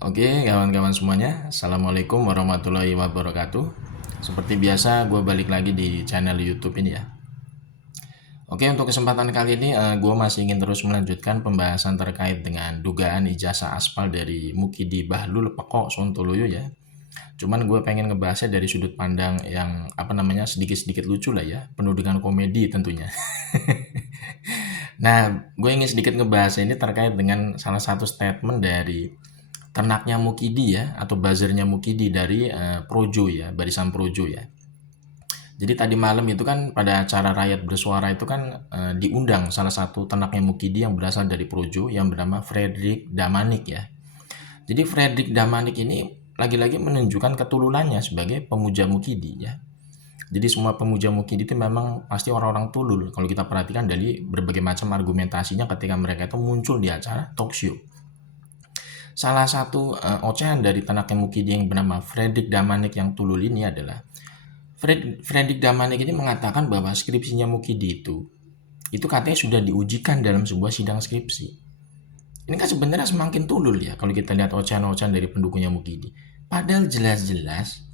Oke, kawan-kawan semuanya, Assalamualaikum warahmatullahi wabarakatuh. Seperti biasa, gue balik lagi di channel YouTube ini ya. Oke, untuk kesempatan kali ini, gue masih ingin terus melanjutkan pembahasan terkait dengan dugaan ijazah aspal dari Mukidi Bahlul Peko Sontoloyo ya. Cuman gue pengen ngebahasnya dari sudut pandang yang sedikit-sedikit lucu lah ya, penuh dengan komedi tentunya. Nah, gue ingin sedikit ngebahas ini terkait dengan salah satu statement dari ternaknya Mukidi ya, atau buzzernya Mukidi dari Projo ya, barisan Projo ya. Jadi tadi malam itu kan pada acara rakyat bersuara itu kan diundang salah satu ternaknya Mukidi yang berasal dari Projo yang bernama Fredrik Damanik ya. Jadi Fredrik Damanik ini lagi-lagi menunjukkan ketululannya sebagai pemuja Mukidi ya. Jadi semua pemuja Mukidi itu memang pasti orang-orang tulul kalau kita perhatikan dari berbagai macam argumentasinya ketika mereka itu muncul di acara talk show. Salah satu ocehan dari Tanaka Mukidi yang bernama Fredrik Damanik yang tulul ini adalah Fredrik Damanik ini mengatakan bahwa skripsinya Mukidi itu katanya sudah diujikan dalam sebuah sidang skripsi. Ini kan sebenarnya semakin tulul ya kalau kita lihat ocehan-ocehan dari pendukungnya Mukidi. Padahal jelas-jelas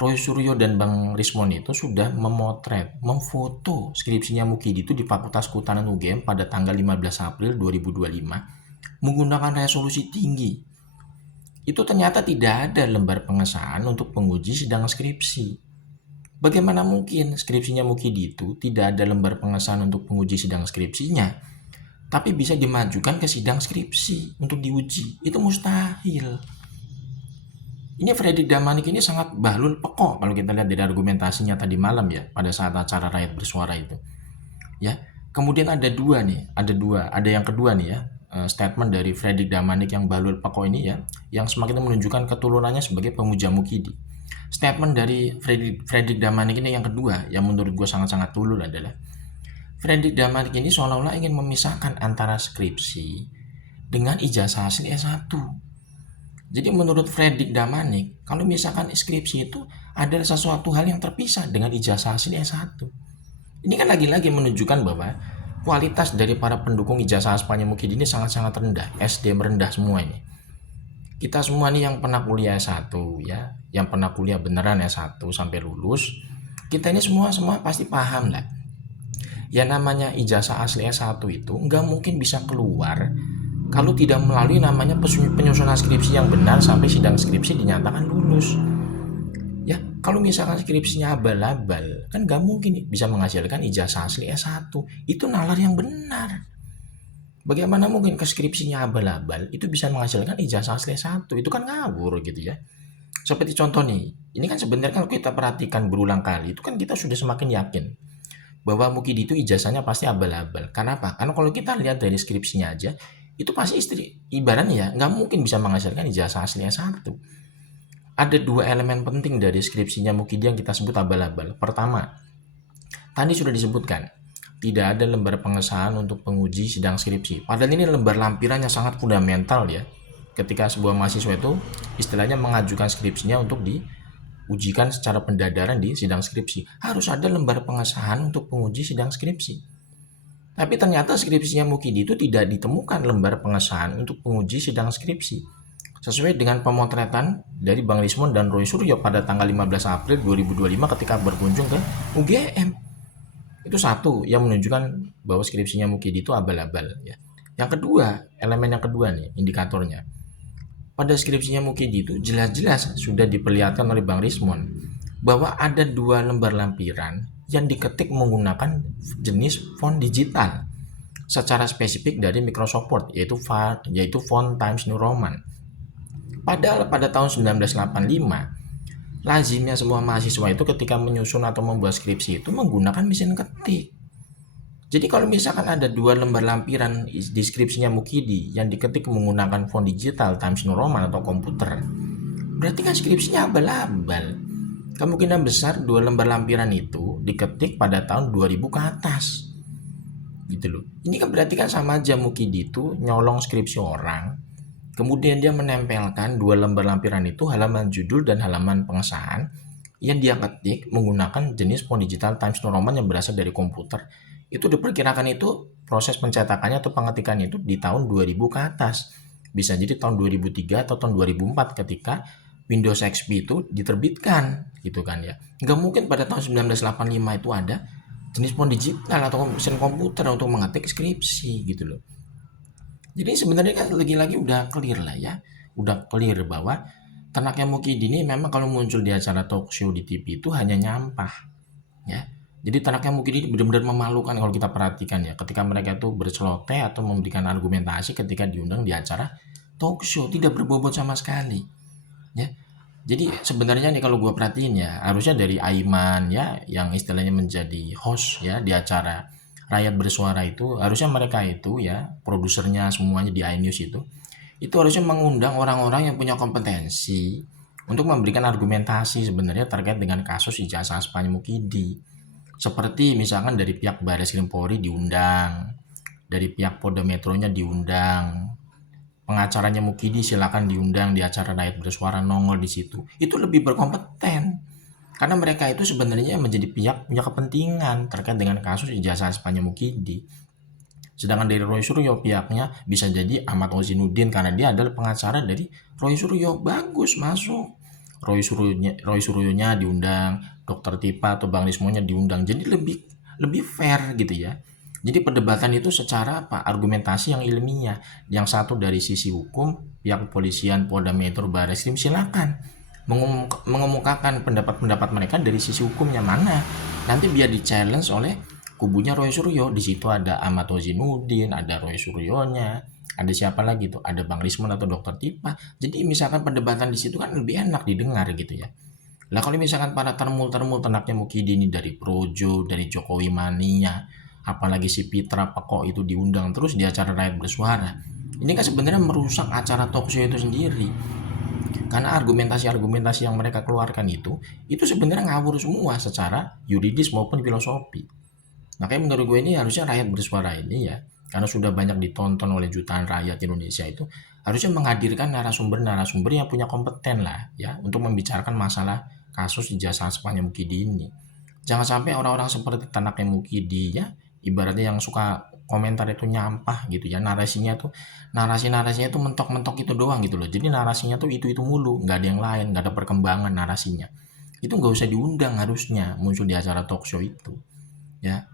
Roy Suryo dan Bang Rismon itu sudah memotret, memfoto skripsinya Mukidi itu di Fakultas Kehutanan UGM pada tanggal 15 April 2025 menggunakan resolusi tinggi. Itu ternyata tidak ada lembar pengesahan untuk penguji sidang skripsi. Bagaimana mungkin skripsinya Mukidi itu tidak ada lembar pengesahan untuk penguji sidang skripsinya, tapi bisa dimajukan ke sidang skripsi untuk diuji? Itu mustahil. Ini Fredrik Damanik ini sangat bahlul pekok kalau kita lihat dari argumentasinya tadi malam ya, pada saat acara rakyat bersuara itu. Ya, kemudian ada yang kedua nih ya, statement dari Fredrik Damanik yang bahlul pekok ini ya, yang semakin menunjukkan ketulunannya sebagai pemuja Mukidi. Statement dari Fredrik Damanik ini yang kedua yang menurut gue sangat-sangat tulul adalah Fredrik Damanik ini seolah-olah ingin memisahkan antara skripsi dengan ijazah asli S1. Jadi menurut Fredrik Damanik, kalau misalkan skripsi itu adalah sesuatu hal yang terpisah dengan ijazah asli S1. Ini kan lagi-lagi menunjukkan bahwa kualitas dari para pendukung ijazah aspalnya Mukidi ini sangat-sangat rendah, SDM rendah semua ini. Kita semua nih yang pernah kuliah S1 ya, yang pernah kuliah beneran S1 sampai lulus, kita ini semua pasti paham lah. Ya namanya ijazah asli S1 itu nggak mungkin bisa keluar kalau tidak melalui namanya penyusunan skripsi yang benar sampai sidang skripsi dinyatakan lulus. Ya, kalau misalkan skripsinya abal-abal, kan nggak mungkin bisa menghasilkan ijazah asli S1. Itu nalar yang benar. Bagaimana mungkin ke skripsinya abal-abal itu bisa menghasilkan ijazah asli S1? Itu kan ngawur gitu ya. Seperti contoh nih, ini kan sebenarnya kalau kita perhatikan berulang kali, itu kan kita sudah semakin yakin bahwa Mukidi itu ijazahnya pasti abal-abal. Kenapa? Karena kalau kita lihat dari skripsinya aja, itu pasti ibaratnya ya nggak mungkin bisa menghasilkan ijazah asli S1. Ada dua elemen penting dari skripsinya Mukidi yang kita sebut abal-abal. Pertama, tadi sudah disebutkan, tidak ada lembar pengesahan untuk penguji sidang skripsi. Padahal ini lembar lampiran yang sangat fundamental ya. Ketika sebuah mahasiswa itu istilahnya mengajukan skripsinya untuk diujikan secara pendadaran di sidang skripsi, harus ada lembar pengesahan untuk penguji sidang skripsi. Tapi ternyata skripsinya Mukidi itu tidak ditemukan lembar pengesahan untuk penguji sidang skripsi. Sesuai dengan pemotretan dari Bang Rismon dan Roy Suryo pada tanggal 15 April 2025 ketika berkunjung ke UGM. Itu satu yang menunjukkan bahwa skripsinya Mukidi itu abal-abal ya. Yang kedua, elemen yang kedua nih, indikatornya. Pada skripsinya Mukidi itu jelas-jelas sudah diperlihatkan oleh Bang Rismon bahwa ada dua lembar lampiran yang diketik menggunakan jenis font digital secara spesifik dari Microsoft Word, yaitu font Times New Roman. Padahal pada tahun 1985, lazimnya semua mahasiswa itu ketika menyusun atau membuat skripsi itu menggunakan mesin ketik. Jadi kalau misalkan ada dua lembar lampiran di skripsinya Mukidi yang diketik menggunakan font digital Times New Roman atau komputer, berarti kan skripsinya abal-abal. Kemungkinan besar dua lembar lampiran itu diketik pada tahun 2000 ke atas. Gitu loh. Ini kan berarti kan sama aja Mukidi itu nyolong skripsi orang, kemudian dia menempelkan dua lembar lampiran itu halaman judul dan halaman pengesahan yang dia ketik menggunakan jenis font digital Times New Roman yang berasal dari komputer. Itu diperkirakan itu proses pencetakannya atau pengetikannya itu di tahun 2000 ke atas. Bisa jadi tahun 2003 atau tahun 2004 ketika Windows XP itu diterbitkan gitu kan ya. Nggak mungkin pada tahun 1985 itu ada jenis font digital atau mesin komputer untuk mengetik skripsi gitu loh. Jadi sebenarnya kan lagi-lagi udah clear lah ya. Udah clear bahwa Ternaknya Mukidi ini memang kalau muncul di acara talk show di TV itu hanya nyampah ya. Jadi Ternaknya Mukidi ini benar-benar memalukan kalau kita perhatikan ya. Ketika mereka itu berceloteh atau memberikan argumentasi ketika diundang di acara talk show, tidak berbobot sama sekali ya. Jadi sebenarnya nih kalau gue perhatiin ya, harusnya dari Aiman ya yang istilahnya menjadi host ya di acara Rakyat Bersuara itu, harusnya mereka itu ya, produsernya semuanya di iNews itu harusnya mengundang orang-orang yang punya kompetensi untuk memberikan argumentasi sebenarnya terkait dengan kasus ijazah Asmani Mukidi. Seperti misalkan dari pihak Baris Krim Polri diundang, dari pihak Polda Metronya diundang, pengacaranya Mukidi silakan diundang di acara Rakyat Bersuara, nongol di situ. Itu lebih berkompeten. Karena mereka itu sebenarnya menjadi pihak punya kepentingan terkait dengan kasus ijazah Asmani Mukidi. Sedangkan dari Roy Suryo pihaknya bisa jadi Ahmad Ozinuddin karena dia adalah pengacara dari Roy Suryo. Bagus masuk. Roy Suryonya diundang, Dokter Tipa atau Bang Lismonya diundang. Jadi lebih fair gitu ya. Jadi perdebatan itu secara apa? Argumentasi yang ilmiah. Yang satu dari sisi hukum, pihak kepolisian, Polda Metro, Barreskrim silakan mengemukakan pendapat-pendapat mereka dari sisi hukumnya mana. Nanti biar di-challenge oleh kubunya Roy Suryo. Di situ ada Ahmad Ozinuddin, ada Roy Suryonya, ada siapa lagi tuh? Ada Bang Rismon atau Dokter Tipa. Jadi misalkan perdebatan di situ kan lebih enak didengar gitu ya. Lah kalau misalkan para termul-termul Ternaknya Mukidi ini dari Projo, dari Jokowi Mania, apalagi si Pitra Peko itu diundang terus di acara Rakyat Bersuara. Ini kan sebenarnya merusak acara talk show itu sendiri. Karena argumentasi-argumentasi yang mereka keluarkan itu sebenarnya ngawur semua secara yuridis maupun filosofi. Makanya menurut gue ini harusnya Rakyat Bersuara ini ya, karena sudah banyak ditonton oleh jutaan rakyat Indonesia itu, harusnya menghadirkan narasumber-narasumber yang punya kompeten lah ya, untuk membicarakan masalah kasus ijazah Asmani Mukidi ini. Jangan sampai orang-orang seperti Ternaknya Mukidi ya, ibaratnya yang suka komentar itu nyampah gitu ya, narasinya itu mentok-mentok itu doang gitu loh. Jadi narasinya tuh itu mulu, nggak ada yang lain, nggak ada perkembangan narasinya. Itu nggak usah diundang harusnya muncul di acara talk show itu ya.